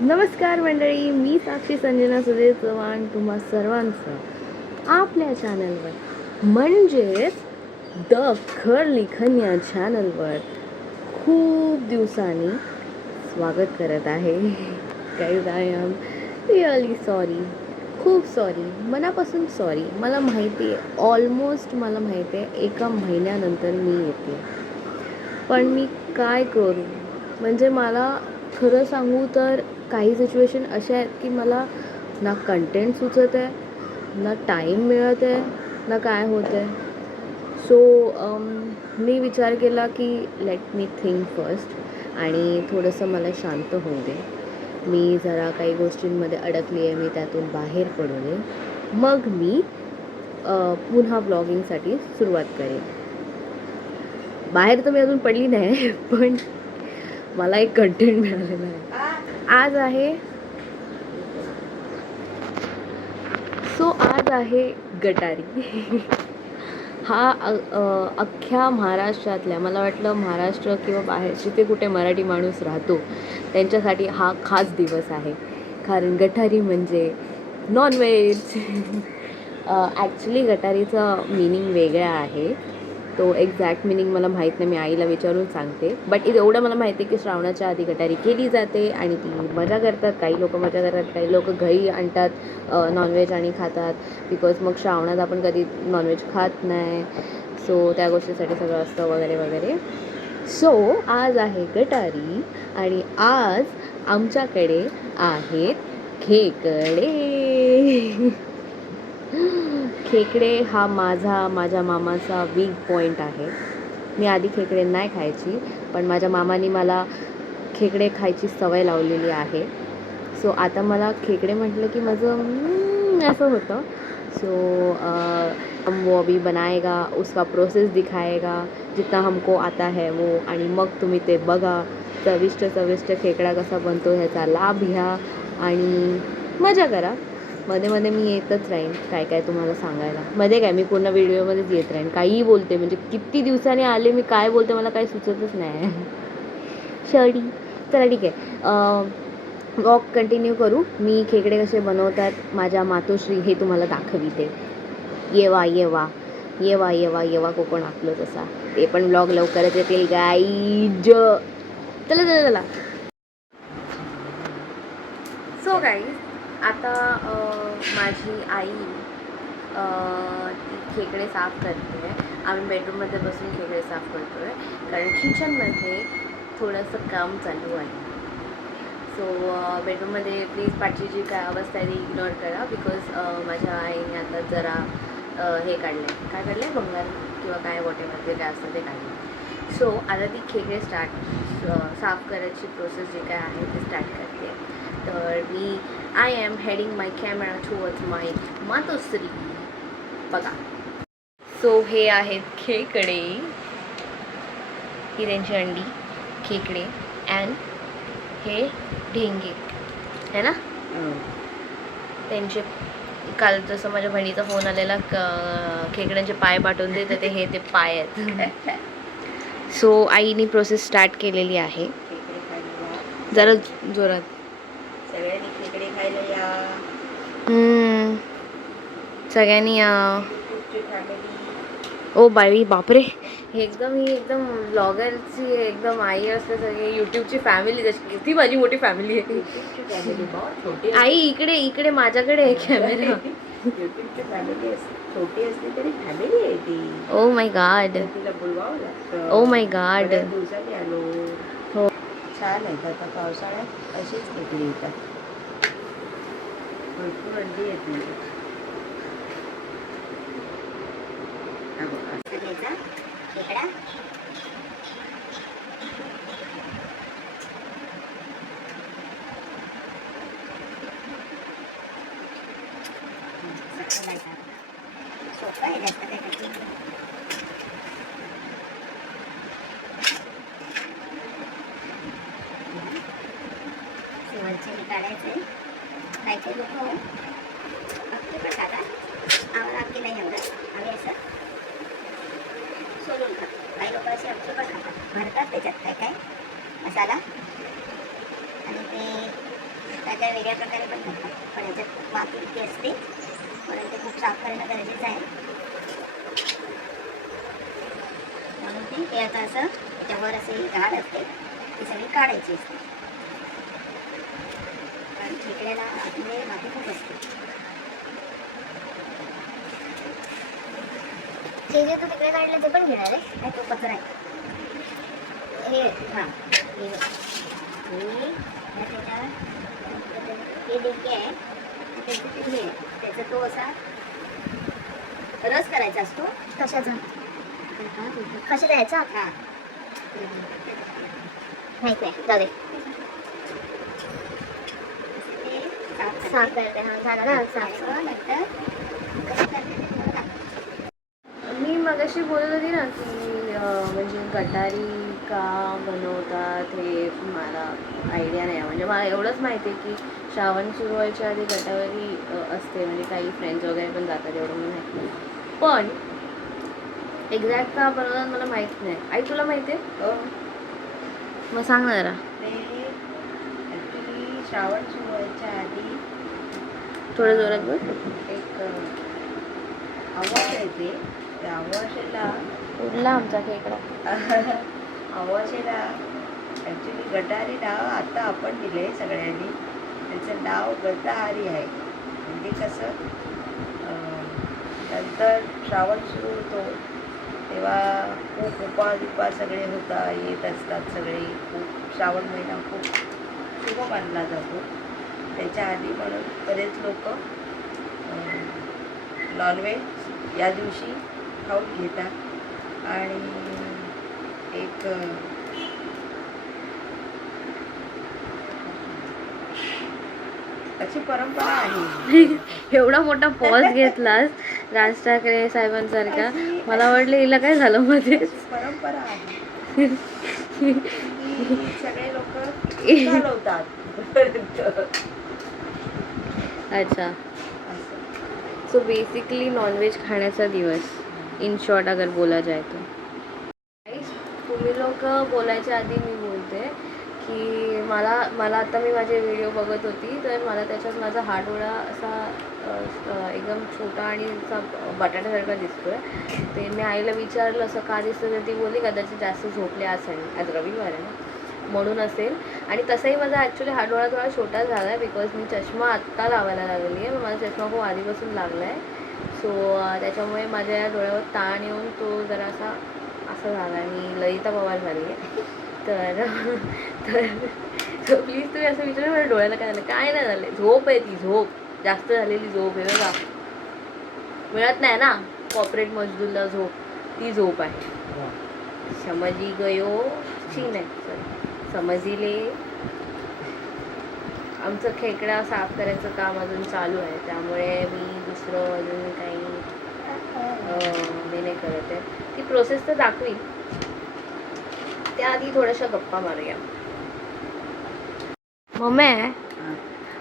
नमस्कार मंडळी, मी साक्षी संजना सुधीर चव्हाण तुम्हा सर्वांचं आपल्या चॅनलवर म्हणजेच द अख्खर लिखन या चॅनलवर खूप दिवसांनी स्वागत करत आहे. Guys, I am really sorry, खूप सॉरी, मनापासून सॉरी. मला माहिती आहे, ऑलमोस्ट मला माहिती आहे 1 महिन्यानंतर मी येते, पण मी काय करू. म्हणजे मला खरं सांगू तर काही सिच्युएशन अशा आहेत की मला ना कंटेंट सुचत आहे, ना टाईम मिळत आहे, ना काय होत आहे. सो मी विचार केला की लेट मी थिंक फर्स्ट आणि थोडंसं मला शांत होऊ दे. मी जरा काही गोष्टींमध्ये अडकली आहे, मी त्यातून बाहेर पडू दे, मग मी पुन्हा ब्लॉगिंगसाठी सुरुवात करेन. बाहेर तर मी अजून पडली नाही, पण मला एक कंटेंट मिळालेला आहे. आज आहे गटारी. हा अख्ख्या महाराष्ट्रातल्या, मला वाटलं महाराष्ट्र किंवा बाहेर जिथे कुठे मराठी माणूस राहतो त्यांच्यासाठी हा खास दिवस आहे, कारण गटारी म्हणजे नॉनव्हेज. ॲक्च्युली गटारीचं मीनिंग वेगळं आहे. तो एक्झॅक्ट मिनिंग मला माहीत नाही, मी आईला विचारून सांगते. बट एवढं मला माहिती आहे की श्रावणाच्या आधी गटारी केली जाते आणि ती मजा करतात. काही लोक मजा करतात, काही लोक घरी आणतात नॉनव्हेज आणि खातात, बिकॉज मग श्रावणात आपण कधी नॉनव्हेज खात नाही. सो त्या गोष्टीसाठी सगळं असतं वगैरे वगैरे. सो आज आहे गटारी आणि आज आमच्याकडे आहेत खेकडे. खेकडे हा माझ्या मामाचा वीक पॉईंट आहे. मी आधी खेकडे नाही खायची, पण माझ्या मामाने मला खेकडे खायची सवय लावलेली आहे. सो आता मला खेकडे म्हटलं की माझं असं होतं. सो वो अभी बनाएगा, उसका प्रोसेस दिखाएगा जितना हमको आता है वो, आणि मग तुम्ही ते बघा. चविष्ट खेकडा कसा बनतो ह्याचा लाभ घ्या आणि मजा करा. मध्ये मध्ये मी येतच राहीन काय काय तुम्हाला सांगायला. मध्ये काय, मी पूर्ण व्हिडिओमध्येच येत राहीन, काहीही बोलते. म्हणजे किती दिवसांनी आले, मी काय बोलते मला काही सुचतच नाही. शर्डी, चला ठीक आहे, वॉक कंटिन्यू करू. मी खेकडे कसे बनवतात माझ्या मातोश्री हे तुम्हाला दाखविते. येवा येवा येवा येवा येवा कोकण आपलं तसा. ते पण ब्लॉग लवकरच येतील गाईज. चला चला चला. सो गाईज, आता माझी आई ती खेकडे साफ करते आहे. आम्ही बेडरूममध्ये बसून खेकडे साफ करतो आहे, कारण किचनमध्ये थोडंसं काम चालू आहे. सो बेडरूममध्ये प्लीज पाठची जी काय अवस्था आहे ती इग्नोर करा, बिकॉज माझ्या आईने आता जरा हे काढलं आहे. काय काढलं आहे? भंगार किंवा काय वॉटेवर जे काय असतं ते काढलं. सो आता ती खेकडे साफ करायची प्रोसेस जे काय आहे ते स्टार्ट करते. तर मी I am heading my camera towards my Matoshri. बघा. सो हे आहेत खेकडे, ही त्यांची अंडी खेकडे, अँड हे ढेंगे है ना. त्यांचे काल जसं माझ्या बहिणीचा फोन आलेला खेकड्यांचे पाय पाठवून दे, तर ते पाय आहेत. सो आईने प्रोसेस स्टार्ट केलेली आहे. जरा जोरात. सगळ्यांनी खेकडे खायला या. सगळ्यांनी या. ओ बाई, बापरे, ही एकदम ब्लॉगरची एकदम आई असते. सगळे यूट्यूबची फॅमिली, जशी किती माझी मोठी फॅमिली आहे. आई इकडे माझ्याकडे आहे कॅमेरा. यूट्यूबची फॅमिली छोटी असली तरी फॅमिली आहे ती. ओ माय गॉड, तिला बोलवावं लागतं. ओ माय गॉड. दिवसांनी आलो. हो, छान आहे. आता पावसाळ्यात अशीच खेकडी येतात, भरपूर अंडी येते. खेकडा सोपं आहे, जास्त काय कठीण नाही. वरचे काढायचे. काही काही लोक अख्खे पण खातात, आम्हाला अख्खे नाही आवडत. आम्ही असं सोलून खातो. काही लोक असे अख्खे पण खातात, भरतात त्याच्यात काय काय मसाला आणि ते काय वेगळ्या प्रकारे पण करतात, पण याच्यात माती इतकी असते म्हणून ते खूप साफ करणं गरजेचं आहे. म्हणून ते आता असं त्याच्यावर असे घाण असते ती सगळी काढायची असते, कारण खेकड्याला आतमध्ये माती खूप असते. ते जे तू तिकडे काढलं ते पण घेणार आहे? नाही, तो कचरा आहे. हे हां, हे हे डिंके आहे, त्याचं ते हे आहे, त्याचा तो असा रस करायचा असतो. कशाचा? कशा द्यायचा? हां, माहित नाही, जाऊ दे. ते साफ साफ करते. हा झालं ना साफ. करायचं. नंतर कसं करते ते थोडं दाखव. मी मगाशी बोलत होती ना की म्हणजे गटारी का बनवतात हे मला आयडिया नाही. म्हणजे मला एवढंच माहिती आहे की श्रावण सुरू व्हायच्या आधी गटारी असते, म्हणजे काही फ्रेंड्स वगैरे पण जातात, एवढं मी माहिती नाही. पण एक्झॅक्ट का बनवतात मला माहीत नाही. आई तुला माहिती आहे? मग सांग ना जरा. ते ॲक्च्युली श्रावण सुरू व्हायच्या आधी थोडं जोरात बोल. एक अमावास्या येते. त्या अमावास्येला उडला आमचा खेकडा. अमावास्येला ॲक्च्युली गटारी नाव आता आपण दिले सगळ्यांनी. त्याचं नाव गदाहारी आहे. म्हणजे कसं नंतर श्रावण सुरू होतो तेव्हा खूप उपास सगळे येत असतात. सगळे खूप श्रावण महिना खूप शुभ मानला जातो. त्याच्या आधी म्हणून बरेच लोक नॉनव्हेज या दिवशी खाऊन घेतात आणि एक अशी परंपरा आहे. एवढा मोठा पॉज घेतलास राज ठाकरे साहेबांसारखा. मला वाटलं हिला काय झालं मध्ये. परंपरा आहे की सगळे लोक घालवतात. अच्छा, असं. सो बेसिकली नॉनव्हेज खाण्याचा दिवस इन शॉर्ट अगर बोला जाए तो. तुम्ही लोक बोलायच्या आधी मी बोलते की मला आता मी माझे व्हिडिओ बघत होती तर मला त्याच्यात माझा हा डोळा असा एकदम छोटा आणि असा बटाट्यासारखा दिसतोय. ते मी आईला विचारलं असं का दिसतं, तर ती बोलली कदाचित जास्त झोपले असेल, आज रविवार आहे ना म्हणून असेल. आणि तसंही माझा ॲक्च्युली हा डोळा थोडा छोटा झाला आहे बिकॉज मी चष्मा आत्ता लावायला लागली आहे. माझा चष्मा खूप आधीपासून लागला आहे. सो त्याच्यामुळे माझ्या या डोळ्यावर ताण येऊन तो जरासा असं झाला आहे. मी ललिता पवार झाली आहे. तर प्लीज तुम्ही असं विचारू मला डोळ्याला काय झालं. काय नाही झालं, झोप आहे, ती झोप जास्त झालेली झोप आहे बघा. मिळत नाही ना कॉर्पोरेट मजदूरला झोप, ती झोप आहे. समजी गयो ची नाही सॉरी समजिले. आमचं खेकडा साफ करायचं काम अजून चालू आहे, त्यामुळे मी दुसरं अजून काही मी नाही करत आहे. ती प्रोसेस तर दाखवीन, त्याआधी थोड्याशा गप्पा मारूया. मम्मी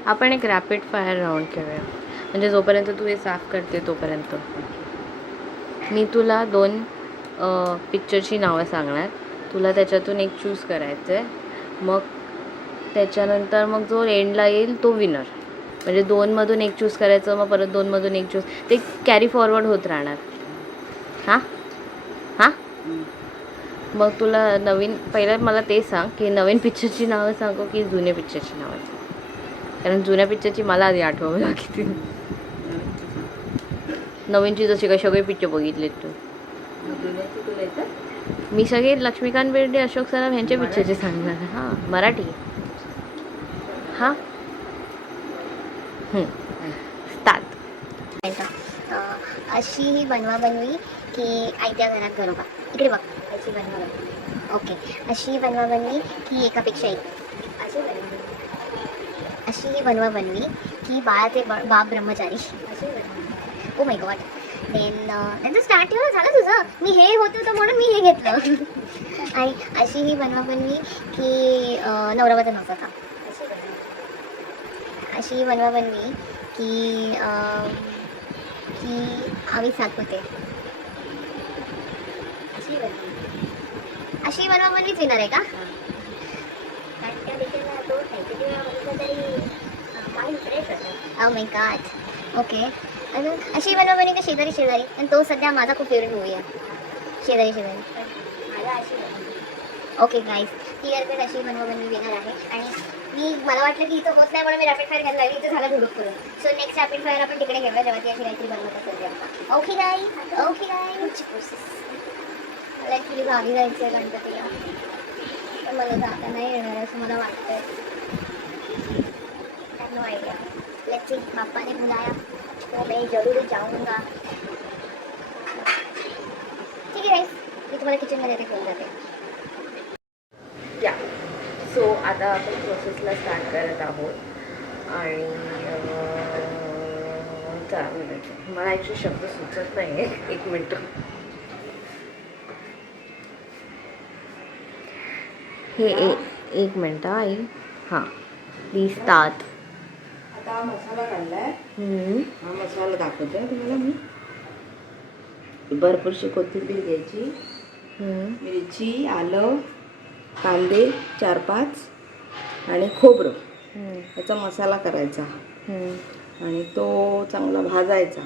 आपण एक रॅपिड फायर राऊंड खेळूया. म्हणजे जोपर्यंत तू हे साफ करते तोपर्यंत मी तुला 2 पिक्चरची नावं सांगणार. तुला त्याच्यातून एक चूज करायचं आहे. मग त्याच्यानंतर मग जो एंडला येईल तो विनर. म्हणजे 2मधून एक चूज करायचं, मग परत 2मधून एक चूज, ते कॅरी फॉरवर्ड होत राहणार. हां हां मग तुला नवीन पहिलं मला ते सांग की नवीन पिक्चरची नावं सांगू की जुन्या पिक्चरची नावं सांग. कारण जुन्या पिक्चरची मला आधी आठवावं लागतील. नवीनची जशी काय सगळे पिक्चर बघितलेत तू. जुन्याची तुला येतं? मी सगळे लक्ष्मीकांत बेर्डे, अशोक सराफ ह्यांच्या पिक्चरचे सांगणार. हां मराठी. हां स्टार्ट. अशी ही बनवा बनवी की आयत्या घरात घरोबा. इकडे बघ. अशी बनवा बनवी. ओके. अशी बनवा बनवी की एकापेक्षा एक. अशी बनवा बनवी. अशी ही बनवा बनवी की बाळाचे बाप ब्रह्मचारी. अशी बनवा. Oh my god. Then start झालं तुझं. मी हे होतं तर म्हणून मी हे घेतलं. आणि अशी ही बनवा बनवी की नवराबाचा नवसाचा. अशी बनवा. अशी ही बनवा बनवी की आम्ही साथ होते. अशी बनवा बनवीच येणार आहे का? कारण त्या देखील तो काहीतरी वेळा बघितलं तरी माय गॉड. ओके, अजून अशी बनवा बनवी शेजारी शेजारी, आणि तो सध्या माझा खूप फेवरेट मूवी आहे, शेजारी शेजारी. माझा अशी ओके गाईज, क्लिअर कट अशी बनवा बनवी येणार आहे. आणि मला वाटलं की इथं होत नाही म्हणून मी रॅपिड फायर घ्यायला लागली, इथं झालं धुडूक करून. सो नेक्स्ट रॅपिड फायर आपण तिकडे घेऊया जेव्हा ती अशी काहीतरी बनवत असेल तेव्हा. Okay guys, okay guys. मला ॲक्च्युली गावी जायचं आहे गणपतीला, पण मला जाता नाही येणार असं मला वाटतंय. No idea. लेट्स सी, पापा ने बुलाया तो मैं जरूर जाऊंगा. ठीक आहे गाईज, मी तुम्हाला किचनमध्ये ते घेऊन जाते. या सो आता आपण प्रोसेसला स्टार्ट करत आहोत. आणि चला मला ॲक्च्युली शब्द सुचत नाही आहे, एक मिनटं. हे एक मिनटं आई. हां प्लीज स्टार्ट. आता हा मसाला काढलाय, हम्म. हा मसाला दाखवतोय तुम्हाला मी. भरपूरशी कोथिंबीर घ्यायची, हम्म. मिरची, आलं, कांदे 4-5 आणि खोबरं, हम्म. याचा मसाला करायचा. हम्म. आणि तो चांगला भाजायचा.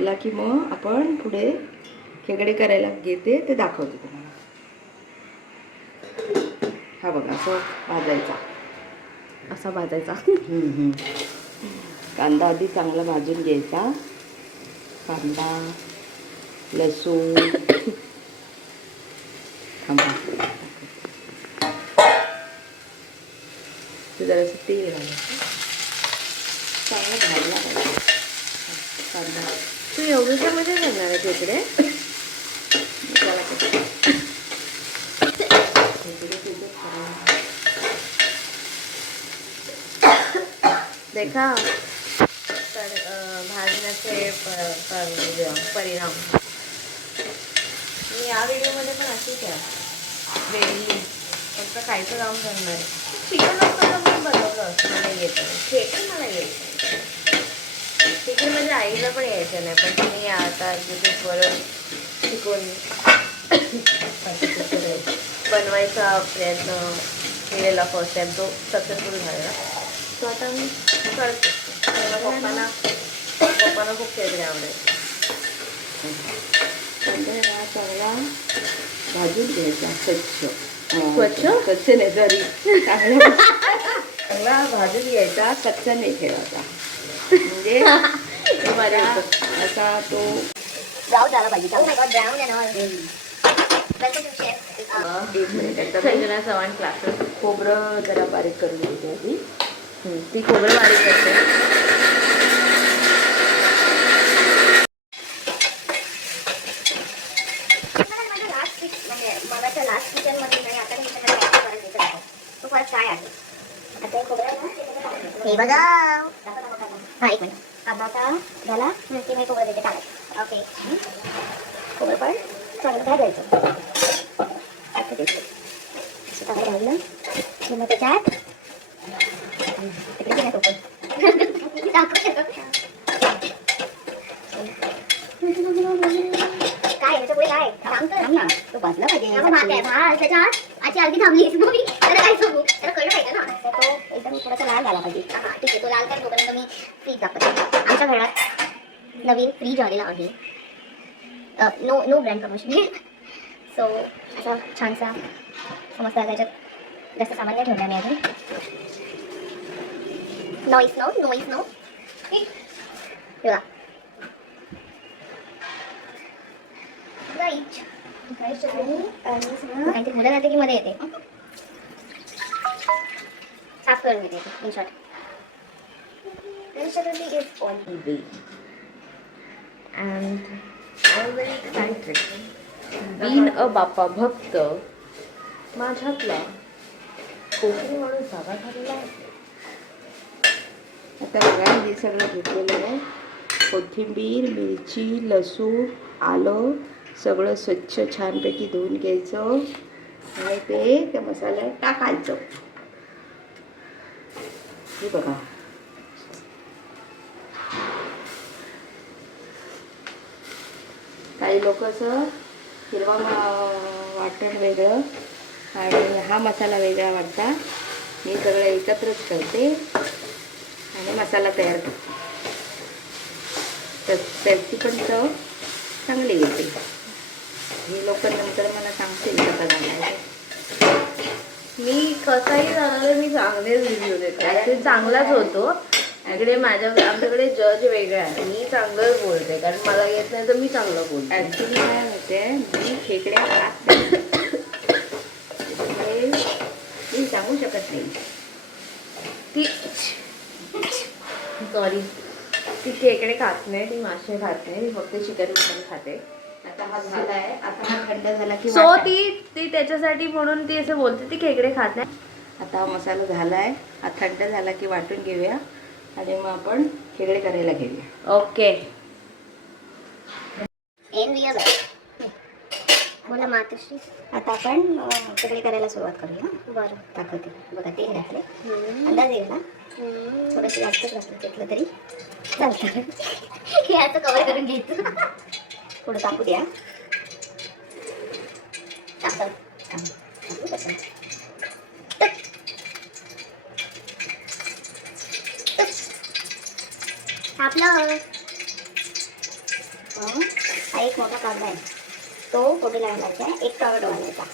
भाजला की मग आपण पुढे खेकडे करायला घेते ते दाखवते तुम्हाला. हा बघा, असं भाजायचा. असा भाजायचा. कांदा आधी चांगला भाजून घ्यायचा. कांदा, लसूण, थांबा ते जरासं तेल घालायचं, चांगला भाजला पाहिजे कांदा. तू एवढ्याच्यामध्ये करणार आहे तिकडे? मसाला कसं देखा तर भाजण्याचे परिणाम मी या व्हिडिओमध्ये पण अशीच आहे. वेगळी फक्त खायचं काम करणार आहे. चिकन वगैरे पण बनवलं असं मला येतं, खेकड मला यायचं. चिकन म्हणजे आईला पण यायचं नाही, पण तिने आता युट्यूबवर शिकून बनवायचा प्रयत्न केलेला फर्स्ट टाईम, तो सक्सेसफुल झालेला. तो आता मी करते. पप्पांना खूप खेकडे आवडायचे. कांदा हा चांगला भाजून घ्यायचा, स्वच्छ नाही जरी चांगला भाजून घ्यायचा, कच्चा नाही ठेवायचा. म्हणजे असा तो ब्राऊन झाला पाहिजे. Oh my God, brown and all. Welcome to chef. 1 minute एकदम. संजना चव्हाण क्लासेस. खोबरं जरा बारीक करून घ्यायची आधी. ती खोबरं बारीक करते. माझ्या लास्ट किचनमध्ये नाही, आता किचनमध्ये काय फरक दिसत आहे. तो फरक काय आहे? आता हे खोबरं आहे ना, हे बघा. हां, एक मिनिट. कांदा झाला की मी खोबरं देते टाकायचं. ओके, खोबरं पण चांगलं भाजायचं. टाकायला लागलं की मग त्याच्यात तिकडे नाही टोकन काय त्याच्या पुढे काय सांगतो तो भाजला पाहिजे. त्याच्यात आजची अर्धी थांबलीस मग मी त्याला काय सांगू, त्याला कळलं पाहिजे ना. तो एकदम थोडासा लाल झाला पाहिजे. हां ठीक आहे, तो लाल कर तोपर्यंत मी फ्रीज दाखवते. आमच्या घरात नवीन फ्रीज आलेला आहे. No brand promotion. सो असा छानसा समजता त्याच्यात जास्त सामान नाही ठेवलं मी अजून. नॉईस नो तेव्हा काहीतरी मुलं जाते की मध्ये येते. साफ करून घेते in short. And I'm very excited. Been a Bappa भक्त माझ्यातला कोकणी माणूस जागा झालेला आहे. आता बघा हे सगळं घेतलेलं आहे. कोथिंबीर, मिरची, लसूण, आलं सगळं स्वच्छ छानपैकी धुवून घ्यायचं आणि ते त्या मसाल्यात टाकायचं. हे बघा, काही लोक असं हिरवा वाटण वेगळं आणि हा मसाला वेगळा वाटतात. मी सगळं एकत्रच करते आणि मसाला तयार करते. तर त्याची पण चव चांगली येते. हे लोक नंतर मला सांगतील कसा झाला. मी कसाही झाला मी चांगलेच रिव्ह्यू देते. ॲक्च्युली चांगलाच होतो. इकडे आमच्याकडे जज वेगळे आहे. मी चांगलंच बोलते कारण मला येत नाही तर मी चांगलं बोलते. ॲक्च्युली काय होते, मी खेकड्या खात नाही. त्याच्यामुळे मी सांगू शकत नाही. ती सॉरी ती खेकडे खात नाही, ती मासे खात नाही, मी फक्त चिकन मटन खाते. आता हा झालाय, आता हा थंड झाला की सो वाटायचा. ती त्याच्यासाठी म्हणून ती असं बोलते ती खेकडे खात नाही. आता हा मसाला झालाय, हा थंड झाला की वाटून घेऊया आणि मग आपण खेकडे करायला घेऊया. ओके. एन रिया बाय बोला मातोश्री. आता आपण खेकडे करायला सुरुवात करूया. बरं. दाखवते बघा, तेल घातले. अंदाज येईल ना, थोडंसं जास्तच घातलं घेतलं तरी चालतं. हे आता कवर करून घ्यायचं. थोडं तापू द्या. टाकलं. तापू बसा. आपलं हा एक मोठा कांदा आहे, तो फोडणीला घालायचा आहे. एक टोमॅटो घालायचा.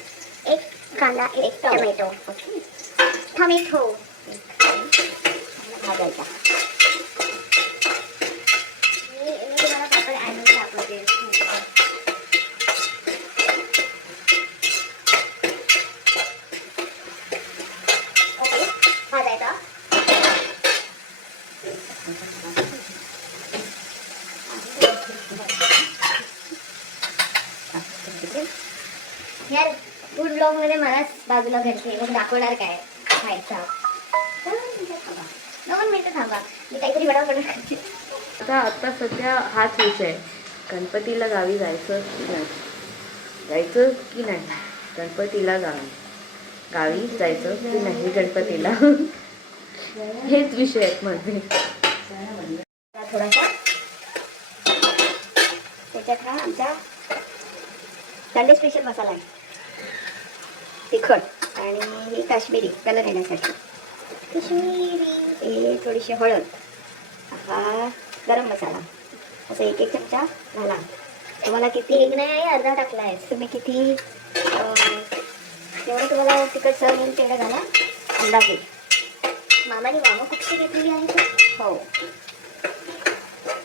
एक कांदा एक टोमॅटो. ओके, टोमॅटो भाजायचा. मी तुम्हाला प्रॉपर ॲनिमल दाखवते. ओके, भाजायचा. यार फूड ब्लॉग मध्ये मलाच बाजूला घरचे मग दाखवणार काय खायचा. 2 मिनिटं थांबा, मी काहीतरी वडा करते. आता सध्या हाच विषय, गणपतीला गावी जायचं की नाही, जायचं की नाही गणपतीला गावी जायचं की नाही गणपतीला, हेच विषय आहेत माझे. थोडासा त्याच्यात हा आमचा संडे स्पेशल मसाला आहे, तिखट आणि ही काश्मीरी कलर येण्यासाठी. काश्मीरी हे थोडीशी हळद, हा गरम मसाला, असं एक एक चमचा घाला. तुम्हाला किती एक नाही आहे, अर्धा टाकलाय. तुम्ही किती जेवढं तुम्हाला तिखट सहन होईल तेवढं घाला, अंदाज येईल. मामाने वामा कुठची घेतलेली आहे का? हो,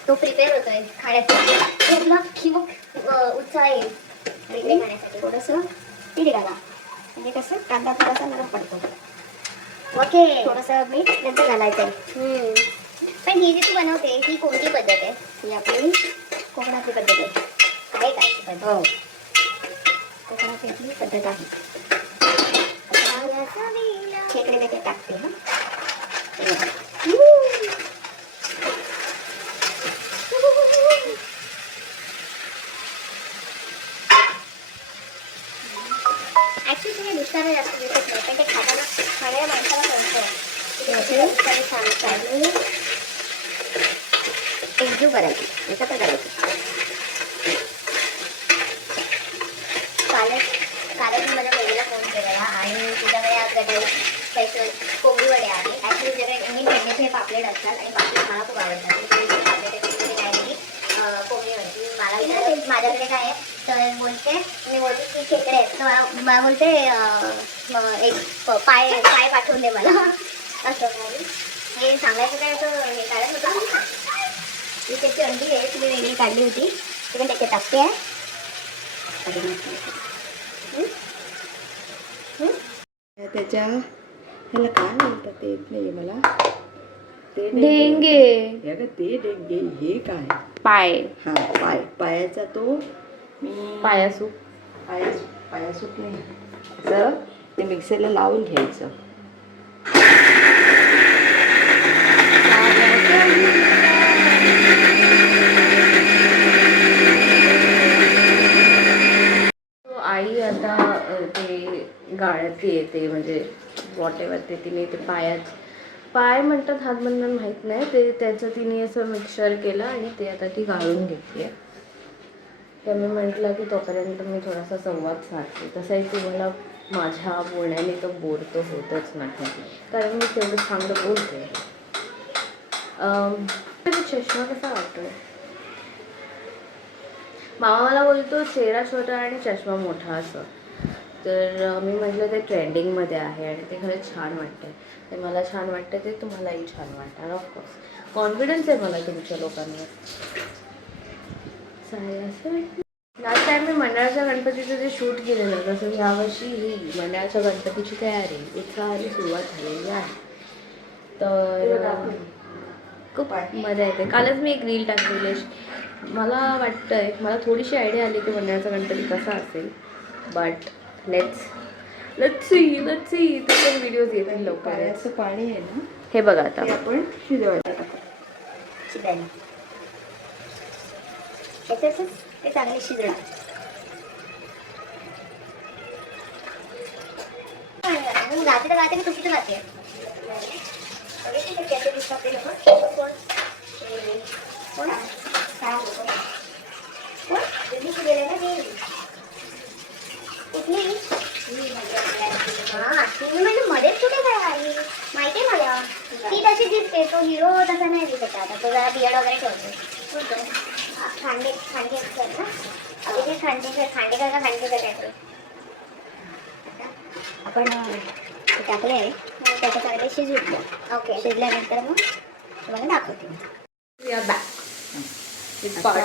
तो प्रिपेअर होतोय खाण्यासाठी. आपला किंवा उत्साह येईल वेगळे खाण्यासाठी. थोडंसं मीठ घाला, म्हणजे कसं कांदा थोडासा नरम पडतो. ओके. थोडंसं मीठ नंतर घालायचं आहे. पण ही जी तू बनवते ही कोणती पद्धत आहे? ही आपली कोकणातली पद्धत आहे. आहे का अशी पद्धत? हो, कोकणातली पद्धत आहे. खेकडे त्याच्यात टाकते. हा हे बघा. ऍक्च्युली तुम्ही दुसऱ्याला जास्त दिसत नाही, पण ते खाताना खाणाऱ्या माणसाला कळतं की ते कसे दुसऱ्याने सांगतात. एकजीव करायची, एकत्र करायची. कालच मी माझ्या बहिणीला फोन केलेला आणि तुझ्याकडे आज गटारी स्पेशल कोंबडी वडे आहे. ॲक्च्युली तुझ्याकडे इंडियन भेंडीचे हे पापलेट असतात आणि पापलेट मला खूप आवडतात. पापलेट काय नाही कोंबडी वडे. मला विचारलं माझ्याकडे काय आहे, तर मी बोलते की खेकडे आहेत. तर मला बोलते एक पाय पाठवून दे मला. असं काही हे सांगायचं काय असं हे काढत होतं. ही त्याची अंडी आहे, तुम्ही वेगळी काढली होती, ती पण त्याच्यात टाकते आहे. त्याच्या ह्याला काय म्हणतात ते येत नाही मला. ते ढेंगे ते डेंगे. हे काय? पाय हा, पायाचा तो मी पायासू पायासूप नाही, असं ते मिक्सरला लावून घ्यायचं. आई आता ते गाळ्यातली येते म्हणजे वॉटेवर ते तिने ते पाय म्हणतात हात म्हणून माहीत नाही, ते त्याचं तिने असं मिक्सर केलं आणि ते आता ती गाळून घेतली आहे. तर मी म्हटलं की तोपर्यंत मी थोडासा संवाद साधते. तसाही तुम्हाला माझ्या बोलण्याने तो बोर तर होतच नाही, कारण मी तेवढं चांगलं बोलते. चष्मा कसा वाटतोय? मामा मला बोलतो चेहरा छोटा आणि चष्मा मोठा असं. तर मी म्हटलं ते ट्रेंडिंगमध्ये आहे आणि ते खरंच छान वाटतंय. ते मला छान वाटतं, ते तुम्हालाही छान वाटतं. ऑफकोर्स कॉन्फिडन्स आहे मला तुमच्या लोकांवर. चालेल असं वाटतं. लास्ट टाइम मी मंडळाच्या गणपतीचं जे शूट केलेलं, तसं यावर्षी ही मंडळाच्या गणपतीची तयारी उत्साहाने सुरुवात झालेली आहे. तर खूप मजा येते. कालच मी एक रील टाकलेली. मला वाटतंय, मला थोडीशी आयडिया आली की मंडळाचा गणपती कसा असेल. बट लेट्स सी ते पण व्हिडिओज येतील लवकर. पाण्याचं पाणी आहे ना, हे बघा आता ते आपण शिजवायला टाकू. शिजायला त्याच्यातच ते चांगले शिजणार. गाते तर गाते, मी तुझी तर गाते. कैसे दिसतात ते लोक? कोण? गेले ना ते कुठली? हा ती म्हणजे मध्येच कुठे काय आली माहितीये मला. ती तशी दिसते, तो हिरो तसा नाही दिसत. आता तो जरा बियर्ड वगैरे ठेवतो. खांडेकर ना, अभिजित खांडेकर का खांडेकर काहीतरी. आपण ते टाकले त्याच्या चांगले शिजवले. ओके, शिजल्यानंतर मग तुम्हाला दाखवते. आता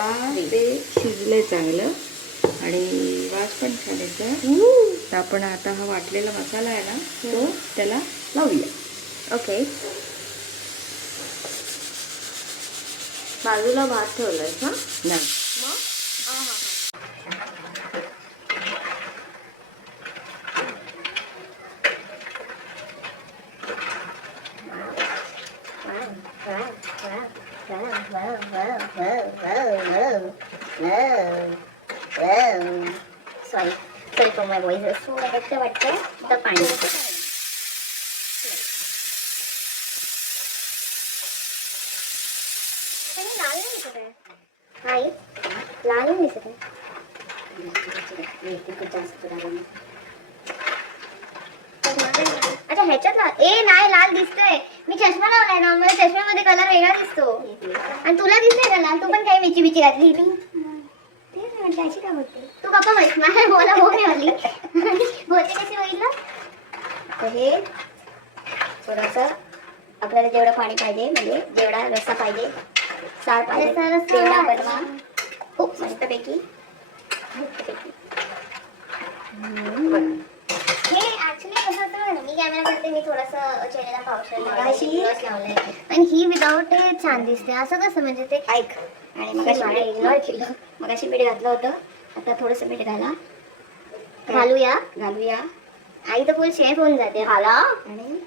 ते शिजलंय चांगलं आणि वास पण छान येतो. तर आपण आता हा वाटलेला मसाला आहे ना, तो त्याला लावूया. ओके. बाजूला भात ठेवलाय का? नाही, सॉरी फॉर माय व्हॉइस. थोडं घट्ट वाटतं तर पाणी लाल नाही दिसत आहे. आई लाल नाही दिसत आहे. अच्छा ह्याच्यात नाही लाल दिसतोय. मी चष्मा लावलाय ना, मला चष्म्यामध्ये कलर वेगळा दिसतो. आणि तुला दिसतोय का लाल? तू पण काही मिची मिची घातली. तेच म्हटलं अशी का बोलते तू? गप्पा बस. मला भोग आली बोलते कशी होईल ना. तर हे थोडंसं आपल्याला जेवढं पाणी पाहिजे, म्हणजे जेवढा रस्सा पाहिजे, सार पाहिजे, तेवढा बनवा. खूप मस्तपैकी. हे ऍक्च्युली कसं होतं ना, मी कॅमेरा करते, मी थोडंसं चेहऱ्याला पावसाळा लावलाय आणि ही विदाऊट हे छान दिसते. असं कसं म्हणजे ते ऐक. आणि मग इग्नोर केलं. मग अशी मीठ घातलं होतं, आता थोडंसं मीठ घालूया. आई तर फुल शेफ होऊन जाते. हाला. आणि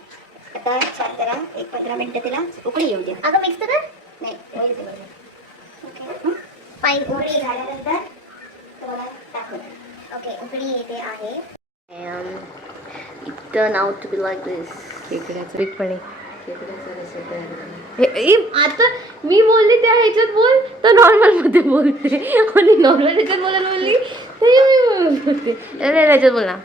आता छान जरा 1-15 मिनिटं तिला उकळी येऊ दे. अगं मिक्स तर नाही होईल ते बरोबर. ओके, पाणी उकळी झाल्यानंतर तुम्हाला दाखवते. ओके, उकळी येते आहे. It turned out to be like this. खेकड्याचं बिगपणे. खेकड्याचा रस्सा तयार झाला. आता मी बोलली त्या ह्याच्यात बोल, तर नॉर्मल मध्ये बोलते. आणि नॉर्मल ह्याच्यात बोलायला बोलली बोलते. अरे ह्याच्यात बोल ना.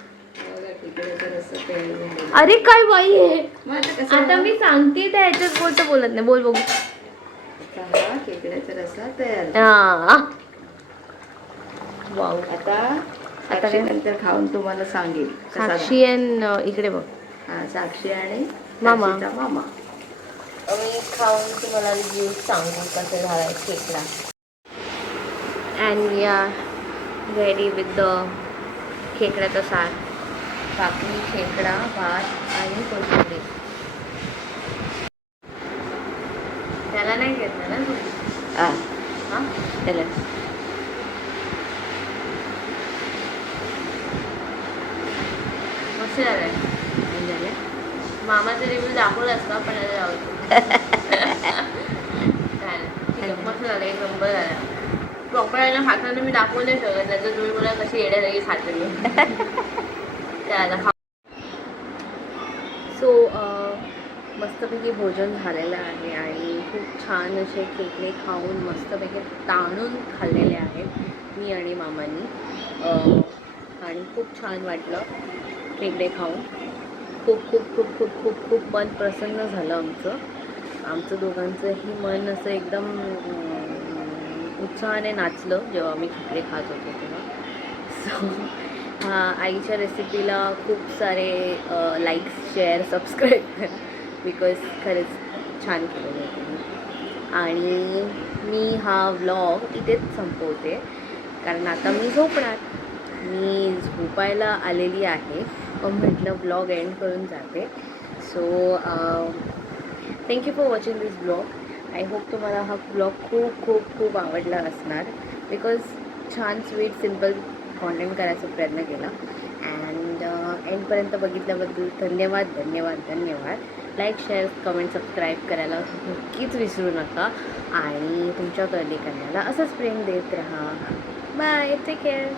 खेकड्याचा रस्सा तयार झाला. अरे काय बाई आहे. मग आता कसं आता मी सांगते त्या ह्याच्यात बोल तर बोलत नाही. बोल बघू. आता हा खेकड्याचा रस्सा तयार झाला. हा. वाव. आता आता साक्षी नंतर खाऊन तुम्हाला सांगेल कसा साक्षी आणि इकडे बघ झाला. हा, साक्षी आणि मामा. साक्षीचा मामा. मी खाऊन तुम्हाला रिव्ह्यू सांगू कसं झालाय खेकडा. And we are ready with the खेकड्याचा सार. काकडी, खेकडा, भात आणि कोथिंबीर. त्याला नाही घेतलं ना तुम्ही? हा, हां त्याला मस्त झालंय. झालं. मामाचा रिव्ह्यू दाखवलाच का, पण आता जाऊ दे. चालेल, ठीक आहे. मस्त झालं, एक नंबर झाला. प्रॉपर आहे ना, खाताना मी दाखवून नाही शकत, त्याचं तुम्ही मला कशी येण्यासाठी खाते. त्याला खा. सो मस्तपैकी भोजन झालेलं आहे आणि खूप छान असे खेकडे खाऊन मस्तपैकी ताणून खाल्लेले आहेत मी आणि मामानी. आणि खूप छान वाटलं खेकडे खाऊन. खूप खूप खूप खूप खूप खूप मन प्रसन्न झालं आमचं. आमचं दोघांचंही मन असं एकदम उत्साहाने नाचलं जेव्हा आम्ही खेकडे खात होतो तेव्हा. सो आईच्या रेसिपीला खूप सारे लाईक्स, शेअर, सबस्क्राईब करा, बिकॉज खरंच छान केलेलं आहे तुम्ही. आणि मी हा व्लॉग इथेच संपवते, कारण आता मी झोपणार. मी झोपायला आलेली आहे, पण म्हटलं व्लॉग एंड करून जाते. So thank you for watching this blog. I hope तुम्हाला हा ब्लॉग खूप खूप खूप आवडला असणार, बिकॉज छान स्वीट सिम्पल कॉन्टेंट करायचा प्रयत्न केला. अँड एंडपर्यंत बघितल्याबद्दल धन्यवाद धन्यवाद धन्यवाद. लाईक, शेअर, कमेंट, सबस्क्राईब करायला नक्कीच विसरू नका. आणि तुमच्या कन्याला असंच प्रेम देत राहा. Bye, take care.